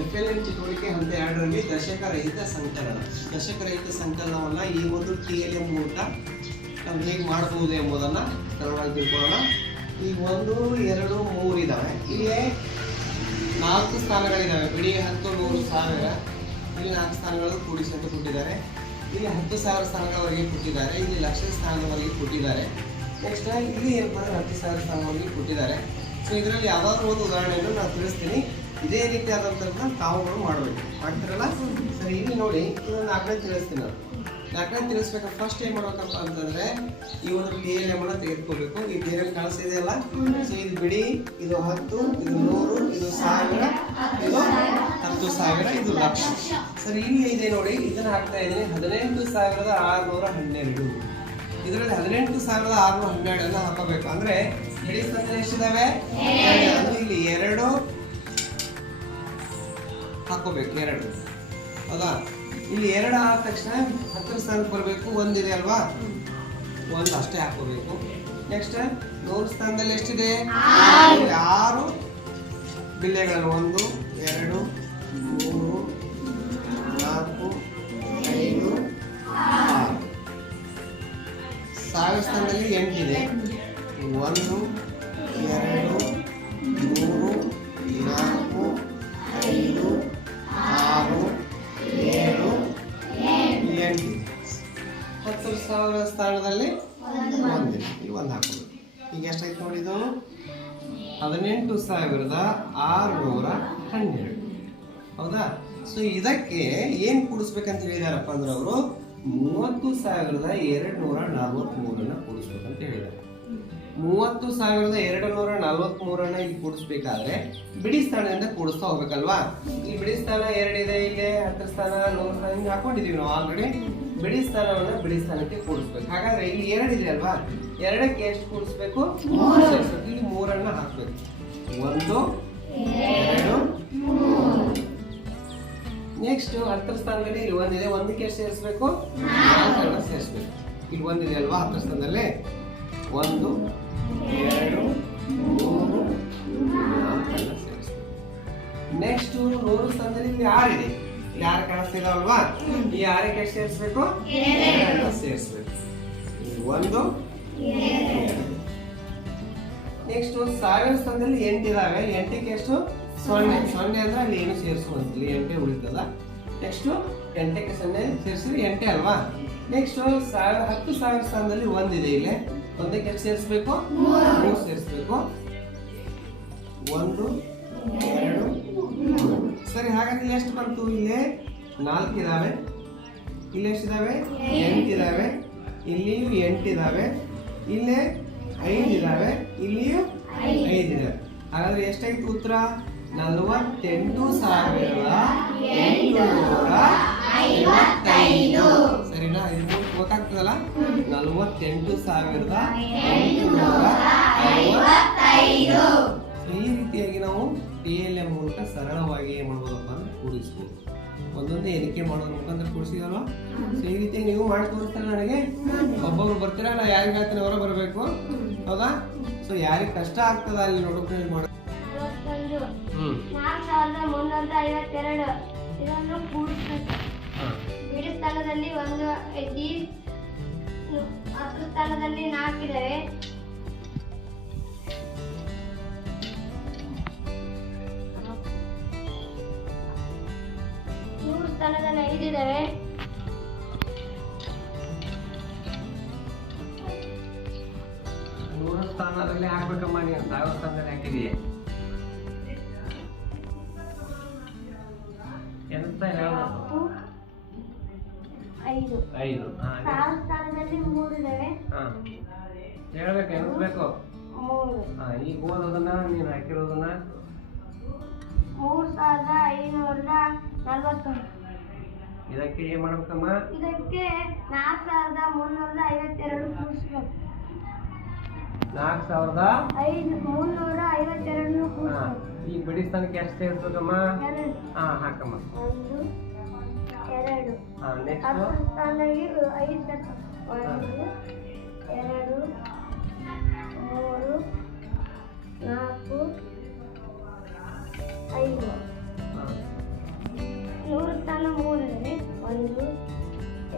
F L N ಚಟುವಟಿಕೆ ಹಂತ ಎರಡರಲ್ಲಿ ದಶಕ ರಹಿತ ಸಂಕಲನ. ದಶಕ ರಹಿತ ಸಂಕಲನವನ್ನ ಈ ಒಂದು ಟಿ ಎಲ್ ಎಂ ಮೂಲಕ ನಾವು ಹೇಗೆ ಮಾಡಬಹುದು ಎಂಬುದನ್ನು ಸರಳವಾಗಿ ತಿಳ್ಕೊಳ್ಳೋಣ. ಈ ಒಂದು, ಎರಡು, ಮೂರು ಇದ್ದಾವೆ ಇಲ್ಲಿ ನಾಲ್ಕು ಸ್ಥಾನಗಳಿದ್ದಾವೆ ಬಿಡಿ ಹತ್ತು, ನೂರು ಸಾವಿರ. ಇಲ್ಲಿ ನಾಲ್ಕು ಸ್ಥಾನಗಳು ಕೂಡಿಸಿ ಕೊಟ್ಟಿದ್ದಾರೆ. ಇಲ್ಲಿ ಹತ್ತು ಸಾವಿರ ಸ್ಥಾನಗಳವರೆಗೆ ಕೊಟ್ಟಿದ್ದಾರೆ. ಇಲ್ಲಿ ಲಕ್ಷ ಸ್ಥಾನದವರೆಗೆ ಕೊಟ್ಟಿದ್ದಾರೆ. ನೆಕ್ಸ್ಟ್ ಇಲ್ಲಿ ಏನಪ್ಪ ಅಂದ್ರೆ ಹತ್ತು ಸಾವಿರ ಸ್ಥಾನವರೆಗೆ ಕೊಟ್ಟಿದ್ದಾರೆ. ಸೊ ಇದರಲ್ಲಿ ಯಾವ್ದಾದ್ರು ಒಂದು ಉದಾಹರಣೆಯನ್ನು ನಾನು ತಿಳಿಸ್ತೀನಿ. ಇದೇ ರೀತಿಯಾದಂಥದ್ದನ್ನ ತಾವುಗಳು ಮಾಡಬೇಕು. ಮಾಡ್ತೀರಲ್ಲ? ಸರಿ, ಇಲ್ಲಿ ನೋಡಿ ಇದೊಂದು ಆಕಡೆ ತಿಳಿಸ್ತೀನಿ ನಾನು. ಆಕಡೆ ತಿಳಿಸ್ಬೇಕು. ಫಸ್ಟ್ ಏನ್ ಮಾಡ್ಬೇಕಪ್ಪ ಅಂತಂದ್ರೆ, ಈ ಒಂದು ಎಲ್ ಎಂ ತೆಗೆದುಕೋಬೇಕು. ಈ ಟಿ ಕಳಿಸಿದೆ ಅಲ್ಲ? ಸೊ ಇದು ಬಿಡಿ, ಇದು ಹತ್ತು, ಇದು ನೂರು, ಇದು ಸಾವಿರ, ಇದು ಹತ್ತು ಸಾವಿರ, ಇದು ಲಕ್ಷ. ಸರಿ, ಇಲ್ಲಿ ಇದೆ ನೋಡಿ, ಇದನ್ನ ಹಾಕ್ತಾ ಇದ್ದೀನಿ. ಹದಿನೆಂಟು ಸಾವಿರದ ಆರುನೂರ ಹನ್ನೆರಡು. ಇದರಲ್ಲಿ ಹದಿನೆಂಟು ಸಾವಿರದ ಆರುನೂರ ಹನ್ನೆರಡನ್ನ ಹಾಕಬೇಕು. ಅಂದ್ರೆ ಬಿಡಿ ಸಂಖ್ಯೆ ಎಷ್ಟಿದಾವೆ ಇಲ್ಲಿ ಎರಡು ಹಾಕೋಬೇಕು ಎರಡು ಹೌದಾ? ಇಲ್ಲಿ ಎರಡು ಆದ ತಕ್ಷಣ ಹತ್ತರ ಸ್ಥಾನಕ್ಕೆ ಬರಬೇಕು ಒಂದಿದೆ ಅಲ್ವಾ? ಒಂದು ಅಷ್ಟೇ ಹಾಕೋಬೇಕು. ನೆಕ್ಸ್ಟ್ ನೂರು ಸ್ಥಾನದಲ್ಲಿ ಎಷ್ಟಿದೆ? ಆರು. ಬಿಲ್ಲೆಗಳು ಒಂದು ಎರಡು ಮೂರು ನಾಲ್ಕು ಐದು ಆರು. ಸಾವಿರ ಸ್ಥಾನದಲ್ಲಿ ಎಂಟಿದೆ. ಒಂದು ಎರಡು ಸಾವಿರ ಒಂದು ಈಗ ಒಂದು ಹಾಕೋದು ಈಗ ಎಷ್ಟಾಯ್ತು ನೋಡಿದು ಹದಿನೆಂಟು ಸಾವಿರದ ಆರುನೂರ ಹನ್ನೆರಡು. ಹೌದಾ? ಸೊ ಇದಕ್ಕೆ ಏನು ಕೂಡಿಸ್ಬೇಕಂತ ಹೇಳಿದಾರಪ್ಪ ಅಂದ್ರೆ ಅವರು ಮೂವತ್ತು ಸಾವಿರದ ಎರಡು ನೂರ ನಲ್ವತ್ಮೂರನ್ನ ಕೂಡಿಸ್ಬೇಕಂತ ಹೇಳಿದ್ದಾರೆ ಮೂವತ್ತು ಸಾವಿರದ ಎರಡು ನೂರ ನಲ್ವತ್ಮೂರನ್ನ ಇಲ್ಲಿ ಕೂಡಿಸ್ಬೇಕಾದ್ರೆ ಬಿಡಿ ಸ್ಥಾನದಿಂದ ಕೂಡಿಸ್ತಾ ಹೋಗ್ಬೇಕಲ್ವಾ? ಈ ಬಿಡಿ ಸ್ಥಾನ ಎರಡಿದೆ, ಇಲ್ಲಿ ಹತ್ತು ಸ್ಥಾನ ನೂರು ಸ್ಥಾನ ಹಿಂಗೆ ಹಾಕೊಂಡಿದೀವಿ ನಾವು ಆಲ್ರೆಡಿ ಬಿಡಿ ಸ್ಥಾನವನ್ನ ಬಿಡಿ ಸ್ಥಾನಕ್ಕೆ ಕೂಡಿಸ್ಬೇಕು. ಹಾಗಾದ್ರೆ ಇಲ್ಲಿ ಎರಡಿದೆ ಅಲ್ವಾ? ಎರಡಕ್ಕೆ ಎಷ್ಟು ಕೂಡಿಸ್ಬೇಕು. ಇಲ್ಲಿ ಮೂರನ್ನ ಹಾಕ್ಬೇಕು. ಒಂದು, ಎರಡು ನೆಕ್ಸ್ಟ್ ಹತ್ತರ ಸ್ಥಾನದಲ್ಲಿ ಇಲ್ಲಿ ಒಂದಿದೆ. ಒಂದಕ್ಕೆ ಎಷ್ಟು ಸೇರಿಸ್ಬೇಕು? ನಾಲ್ಕನ್ನ ಸೇರಿಸ್ಬೇಕು. ಇಲ್ಲಿ ಒಂದಿದೆ ಅಲ್ವಾ ಹತ್ತರ ಸ್ಥಾನದಲ್ಲಿ? ಒಂದು ಎರಡು ಮೂರು ನೆಕ್ಸ್ಟ್ ನೂರು ಸ್ಥಾನದಲ್ಲಿ ಇಲ್ಲಿ ಆರಿದೆ ಇಲ್ಲಿ ಆರು ಅಲ್ವಾ ಈ ಆರಕ್ಕೆ ಎಷ್ಟು ಸೇರಿಸ್ಬೇಕು? ಸೇರಿಸ್ಬೇಕು. ಒಂದು. ನೆಕ್ಸ್ಟ್ ಸಾವಿರ ಸ್ಥಾನದಲ್ಲಿ ಎಂಟಿದಾವೆ ಎಂಟಕ್ಕೆ ಎಷ್ಟು? ಸೊನ್ನೆ. ಸೊನ್ನೆ ಅಂದ್ರೆ ಅಲ್ಲಿ ಏನು ಸೇರಿಸುವಂತಿಲ್ಲ. ಎಂಟೆ ಉಳಿತದ. ನೆಕ್ಸ್ಟ್ ಎಂಟಕ್ಕೆ ಸೊನ್ನೆ ಸೇರಿಸಿದ್ರೆ ಎಂಟೆ ಅಲ್ವಾ? ನೆಕ್ಸ್ಟ್ ಸಾವಿರ ಹತ್ತು ಸಾವಿರ ಸ್ಥಾನದಲ್ಲಿ ಒಂದಿದೆ ಇಲ್ಲಿ. ಒಂದಕ್ಕೆ ಎಷ್ಟು ಸೇರಿಸ್ಬೇಕು? ಮೂರು. ಸೇರಿಸ್ಬೇಕು. ಒಂದು ಎರಡು. ಸರಿ ಹಾಗಾದ್ರೆ ಇಲ್ಲಿ ಎಷ್ಟು ಬಂತು? ಇಲ್ಲಿ ನಾಲ್ಕು ಇದಾವೆ. ಇಲ್ಲಿ ಎಷ್ಟಿದಾವೆ ಎಂಟಿದಾವೆ ಇಲ್ಲಿಯೂ ಎಂಟಿದಾವೆ ಇಲ್ಲೇ ಐದು ಇದಾವೆ. ಇಲ್ಲಿಯೂ ಐದಿದಾವೆ ಹಾಗಾದ್ರೆ ಎಷ್ಟಾಯ್ತು ಉತ್ತರ? ನಲವತ್ತೆಂಟು ಸಾವಿರದ ಎಂಟುನೂರ ಸರಿನಾ? ಇದು ಗೊತ್ತಾಗ್ತದಲ್ಲ? ನಲವತ್ತೆಂಟು ಸಾವಿರದ ಈ ರೀತಿಯಾಗಿ ನಾವು ಟಿ ಎಲ್ ಎಂ ಮೂಲಕ ಸರಳವಾಗಿ ಏನ್ ಮಾಡ್ಬೋದಪ್ಪ ಅಂದ್ರೆ ಕೂಡಿಸ್ಬೋದು ಒಂದೊಂದು ಎಣಿಕೆ ಮಾಡೋದ್ರ ಮುಖಾಂತರ ಕೂಡಿಸಿದಲ್ವಾ? ಸೊ ಈ ರೀತಿಯಾಗಿ ನೀವು ಮಾಡಿ ತೋರಿಸ್ತಾರೆ ನನಗೆ. ಒಬ್ಬೊಬ್ರು ಬರ್ತೀರಾ? ನಾ ಯಾರಿಗೆ ಹೇಳ್ತೀನಿ ಅವರ ಬರಬೇಕು. ಹೌದಾ? ಸೊ ಯಾರಿಗೆ ಕಷ್ಟ ಆಗ್ತದ ಅಲ್ಲಿ ನೋಡ್ಕೊಂಡು ಮಾಡಿ. ಹ್ಮ್. ನಾಲ್ಕು ಸಾವಿರದ ಮುನ್ನೂರ ಐವತ್ತೆರಡು. ಇದನ್ನು ಕೂಡಿಸ್ಬೇಕು ಹಾ. ಬಿಡಿ ಸ್ಥಳದಲ್ಲಿ ಒಂದು ಹತ್ತು ಸ್ಥಾನದಲ್ಲಿ ನಾಲ್ಕಿದ್ದಾರೆ ಮೂರು ಸ್ಥಾನದಲ್ಲಿ ಐದಿದ್ದಾವೆ. ಮೂರು ಸ್ಥಾನದಲ್ಲಿ ಹಾಕ್ಬೇಕಮ್ಮ ನೀನು. ಸಾವಿರ ಸ್ಥಾನದಲ್ಲಿ ಹಾಕಿದೀಯ ಐದು. ಮೂರು ಹಾ ಹೇಳ್ಬೇಕು ಮೂರು. ಹಾ ಈಗ ಓದೋದನ್ನ ನೀನು ಹಾಕಿರೋದನ್ನ. ಮೂರು ಸಾವಿರದ ಐನೂರದ ನಲವತ್ತೊಂದು. ಇದಕ್ಕೆ ಏನ್ ಮಾಡ್ಬೇಕಮ್ಮ? ಇದಕ್ಕೆ ನಾಲ್ಕು ಸಾವಿರದ ಮುನ್ನೂರದ ಐವತ್ತೆರಡು ಕೂಡಿಸ್ಬೇಕು ನಾಲ್ಕು ಸಾವಿರದ ಐದು ಮುನ್ನೂರ ಐವತ್ತೆರಡು ಹಾ ಈಗ ಬಿಡಿ ಸ್ಥಾನಕ್ಕೆ ಎಷ್ಟು ಸೇರಿಸ್ಬೇಕಮ್ಮ? ಹಾ ಹಾಕಮ್ಮ. ಒಂದು ಎರಡು. ಹಾ ನೆಕ್ಸ್ಟ್ ಹತ್ತು ಸ್ಥಾನದಲ್ಲಿ ಐದು ಒಂದು ಎರಡು ಮೂರು ನಾಲ್ಕು ಐದು. ಒಂದು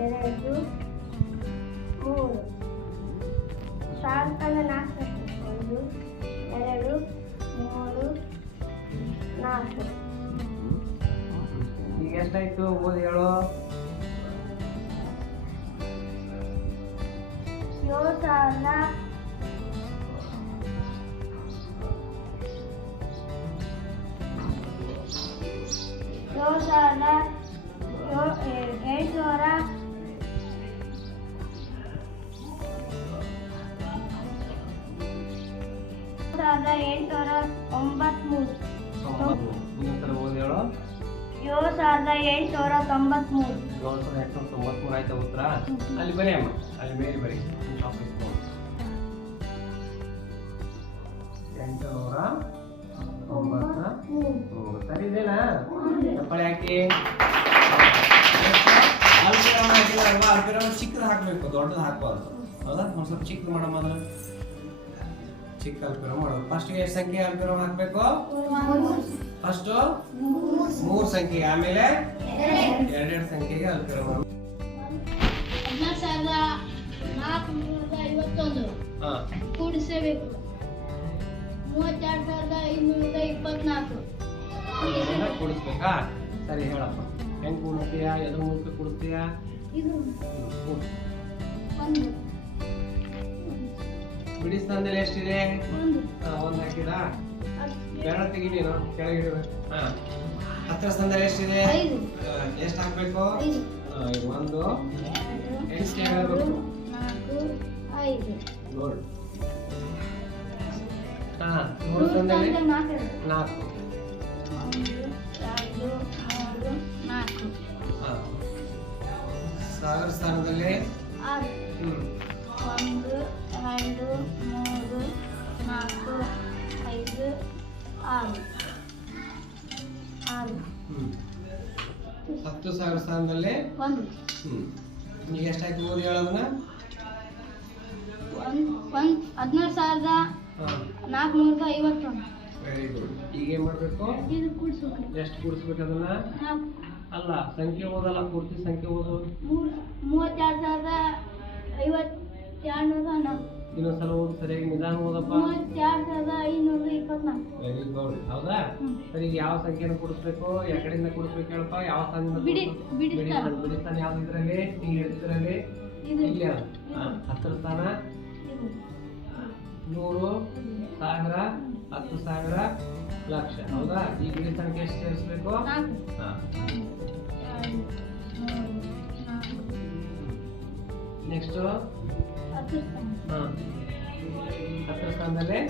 ಎರಡು ಮೂರು. ಸಾಲ್ಕಂದ ನಾಲ್ಕು ಒಂದು ಎರಡು ಮೂರು ನಾಲ್ಕು. ಈಗ ಎಷ್ಟಾಯ್ತು? ಓದಿ ಹೇಳು ಏಳು ಸಾವಿರದ ಏಳು ಸಾವಿರದ ಏಳು ಎಂಟುನೂರ ಸಾವಿರದ ಎಂಟುನೂರ ತೊಂಬತ್ಮೂರು ತೊಂಬತ್ತು ಇನ್ನೊಂದ್ಸಲ ಓದಿ ಹೇಳು ಏಳು ಸಾವಿರದ ಎಂಟುನೂರ ತೊಂಬತ್ಮೂರು. ಏಳು ಸಾವಿರದ ಎಂಟುನೂರ ತೊಂಬತ್ಮೂರು ಆಯ್ತಾ ಉತ್ತರ? ಅಲ್ಲಿ ಬರೀ ಅಮ್ಮ. ಅಲ್ಲಿ ಮೇಲೆ ಬರೀ ಆಫೀಸ್ ಎಂಟುನೂರ ತೊಂಬತ್ತ ಮೂರು ಸರಿ ಇದೇನಾ? ಚಪ್ಪಳಿ ಹಾಕಿ. ಅಲ್ಪಿರಾಮ ಹಾಕಿಲ್ಲ ಅಲ್ವಾ? ಅಲ್ಪಿರಾಮ ಚಿಕ್ಕದು ಹಾಕಬೇಕು. ದೊಡ್ಡದು ಹಾಕಬಾರ್ದು. ಹೌದಾ? ಒಂದು ಸ್ವಲ್ಪ ಚಿಕ್ಕ ಮಾಡೋ ಮೊದಲು. ಚಿಕ್ಕ ಅಲ್ಪಿರಾಮ ಮಾಡೋದು ಫಸ್ಟ್ಗೆ ಎಷ್ಟು ಸಂಖ್ಯೆ ಅಲ್ಪಿರಾಮ ಹಾಕಬೇಕು? ಫಸ್ಟು ಮೂರು ಸಂಖ್ಯೆ ಆಮೇಲೆ ಎರಡೆರಡು ಸಂಖ್ಯೆಗೆ ಅಲ್ಪಿರಾಮ ಹದಿನಾರು ಸಾವಿರದ ನಾಲ್ಕುನೂರ ಐವತ್ತೊಂದು. ಹಾಂ. ಕೂಡಿಸಬೇಕು. ಮೂವತ್ತೆರಡು ಸಾವಿರದ ಇಪ್ಪತ್ನಾಲ್ಕು. ಇದನ್ನ ಕೂಡಿಸ್ಬೇಕಾ? ಸರಿ ಹೇಳಪ್ಪ. ಹೆಂಗ್ ಕೂಡಿಸ್ತೀಯಾ? ಎದ್ರ ಮೂಲಕ ಕೂಡಿಸ್ತೀಯಾ? ಇದು ಹ್ಮ್, ಒಂದು. ಬಿಡಿ ಸ್ಥಾನದಲ್ಲಿ ಎಷ್ಟಿದೆ? ಒಂದು ಹಾಕಿದಾ? ಬೇಡ ತೆಗಿ ನೀನು ಕೆಳಗಿಡ ಹಾ. ಹತ್ತರ ಸ್ಥಾನದಲ್ಲಿ ಎಷ್ಟಿದೆ ಎಷ್ಟು ಹಾಕ್ಬೇಕು? ಒಂದು. ಎಷ್ಟು ಹೇಳ್ಬೇಕು ನೋಡು. ಹಾ. ಮೂರು ಸ್ಥಾನದಲ್ಲಿ ನಾಲ್ಕು ಸಾವಿರ ಸ್ಥಾನದಲ್ಲಿ? ಹ್ಮ್. ಒಂದು ಎರಡು ಮೂರು ನಾಲ್ಕು ಹತ್ತು ಸಾವಿರ ಸ್ಥಾನದಲ್ಲಿ ಒಂದು. ಈಗ ಎಷ್ಟಾಯ್ತು ಓದಿ ಹೇಳೋದನ್ನ? ಒಂದು ಒಂದು ಹದಿನಾರು ಸಾವಿರದ ನಾಲ್ಕುನೂರದ ಐವತ್ತೊಂದು ವೆರಿ ಗುಡ್ ಈಗ ಏನ್ ಮಾಡ್ಬೇಕು? ಇದು ಕೂಡಿಸ್ಬೇಕು. ಎಷ್ಟು ಕೂಡಿಸ್ಬೇಕು ಅದನ್ನ? ಅಲ್ಲ ಸಂಖ್ಯೆ ಓದಲ್ಲ ಪೂರ್ತಿ ಸಂಖ್ಯೆ ಓದು. ಮೂವತ್ತೆರಡು ಸಾವಿರದ ಐವತ್ತೆರಡು ನೂರ ಇನ್ನೊಂದ್ಸಲ ಓದು ಸರಿಯಾಗಿ ನಿಧಾನ ಓದಪ್ಪ. ಮೂವತ್ತೆರಡು ಸಾವಿರದ ಐನೂರ. ವೆರಿ ಗುಡ್ ಹೌದಾ. ಸರಿ ಯಾವ ಸಂಖ್ಯೆನ ಕೂಡಿಸ್ಬೇಕು? ಎಕಡೆಯಿಂದ ಕಡೆಯಿಂದ ಕೂಡಿಸ್ಬೇಕು ಹೇಳಪ್ಪ? ಯಾವ ಸ್ಥಾನದಿಂದ ಬಿಡಿ ಬಿಡಿ ಬಿಡಿ ಸ್ಥಾನ. ಯಾವ್ದು ಇದ್ರಲ್ಲಿ? ನೀವು ಹಿಡಿದ್ರಲ್ಲಿ ಇದು. ಇಲ್ಲಿ ಹತ್ತರ ಸ್ಥಾನ. ನೂರು ಸಾವಿರ ಹತ್ತು ಸಾವಿರ ಲಕ್ಷ. ಹೌದಾ? ಈ ಬಿಡಿ ಸಂಖ್ಯೆ ಎಷ್ಟು ಸೇರಿಸ್ಬೇಕು? ನೆಕ್ಸ್ಟ್ ಹತ್ತರ ಸ್ಥಾನದಲ್ಲಿ?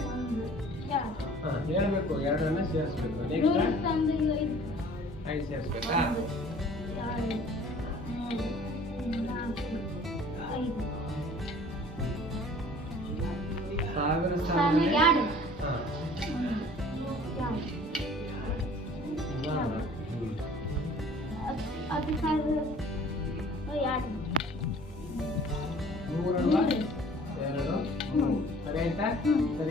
ಹೇಳ್ಬೇಕು ಎರಡನ್ನ ಸೇರಿಸ್ಬೇಕು. ನೆಕ್ಸ್ಟ್ ನೂರು ಸ್ಥಾನದಲ್ಲಿ ಐದು ಐದು ಸೇರಿಸ್ಬೇಕಾ? ಒಂದು ಎರಡು ಮೂರು ನಾಲ್ಕು ಐದು. ಸಾವಿರ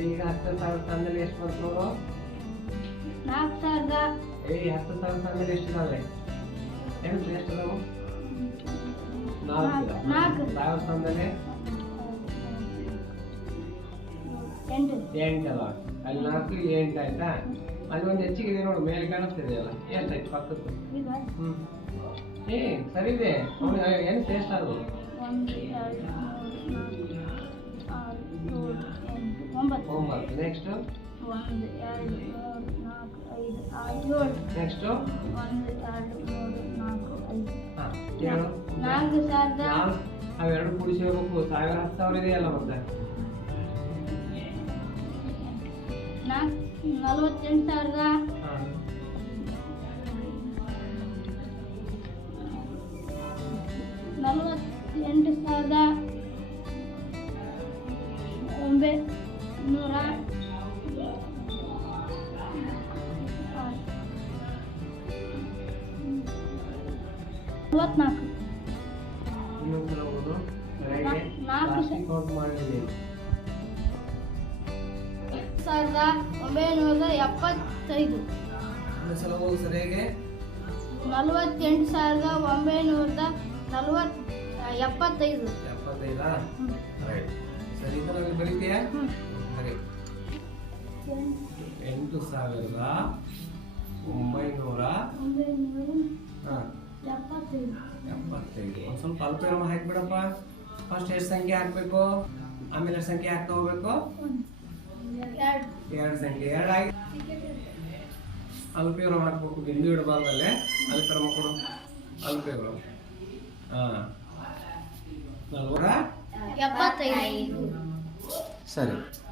ಈಗ ಹತ್ತು ಸಾವಿರ ತಂದಲ್ಲಿ ಎಷ್ಟು ಬಂತು ನಾಲ್ಕು ಸಾವಿರದ. ಏಯ್ ಹತ್ತು ಸಾವಿರ ತಂದಲ್ಲಿ ಎಷ್ಟು ಎಷ್ಟು ಅದಾವು ನಾಲ್ಕು. ಇದಾವೆ. ನಾಲ್ಕು. ಸಾವಿರ ತಂದಲ್ಲಿ? ಎಂಟು. ಅಲ್ಲಿ ನಾಲ್ಕು ಎಂಟು ಆಯ್ತಾ? ಅಲ್ಲಿ ಒಂದು ಹೆಚ್ಚಿಗೆ ಇದೆ ನೋಡು ಮೇಲೆ ಕಾಣಿಸ್ತಿದೆ ಅಲ್ಲ ಎಷ್ಟಾಯ್ತು ಪಕ್ಕದ್ದು ಇದು ಏ ಸರಿ ಇದೆ. ಅವನು ಎಂಟು ಎಷ್ಟು ಒಂಬತ್ತು. ಒಂಬತ್ತು. ನೆಕ್ಸ್ಟ್ ಒಂದು ಎರಡು ಮೂರು ನಾಲ್ಕು ಐದು ಆರು. ಏಳು ನೆಕ್ಸ್ಟ್ ಒಂದು ಎರಡು ಮೂರು ನಾಲ್ಕು ಐದು. ಹಾ ಹೇಳು ನಾಲ್ಕು ಸಾವಿರದ. ಅವೆರಡು ಕೂಡಿಸಿ ಸಾವಿರ ಹತ್ತು ಸಾವಿರ ಇದೆಯಲ್ಲ ಮತ್ತೆ ನಾಲ್ಕು ನಲವತ್ತೆಂಟು ಸಾವಿರದ. ಒಂಬೈ ನಲವತ್ತೆಂಟು ಸಾವಿರದ. ಒಂಬತ್ತು. ಮಾಡಿದ್ದೀನಿ ಸಾವಿರದ ಒಂಬೈನೂರ ಎಪ್ಪತ್ತೈದು. ಸರಿಯಾಗಿ ನಲವತ್ತೆಂಟು ಸಾವಿರದ ಒಂಬೈನೂರದ ನಲವತ್ ಎಪ್ಪತ್ತೈದು. ಸರಿ ಸರಿ. ಎಂಟು ಸಾವಿರದ ಒಂಬೈನೂರ ಒಂಬೈನೂರ ಹಾಂ. ಎಪ್ಪತ್ತೈದು. ಒಂದು ಸ್ವಲ್ಪ ಅಲ್ಪ ಇರೋ ಹಾಕ್ಬಿಡಪ್ಪ. ಫಸ್ಟ್ ಎಷ್ಟು ಸಂಖ್ಯೆ ಹಾಕ್ಬೇಕು. ಆಮೇಲೆ ಸಂಖ್ಯೆ ಹಾಕ್ತಾ ಹೋಗ್ಬೇಕು. ಎರಡು ಸಂಖ್ಯೆ. ಎರಡು ಆಗಿ ಅಲ್ಪ ಇರೋ ಹಾಕ್ಬೇಕು. ಬಿಂದು ಇಡಬಾರ್ದಲ್ಲೇ. ಅಲ್ಪ ಇರೋ ಕೊಡು. ಅಲ್ಪ ಇರೋ ಹಾಂ. ನಲ್ವರ? ಸರಿ.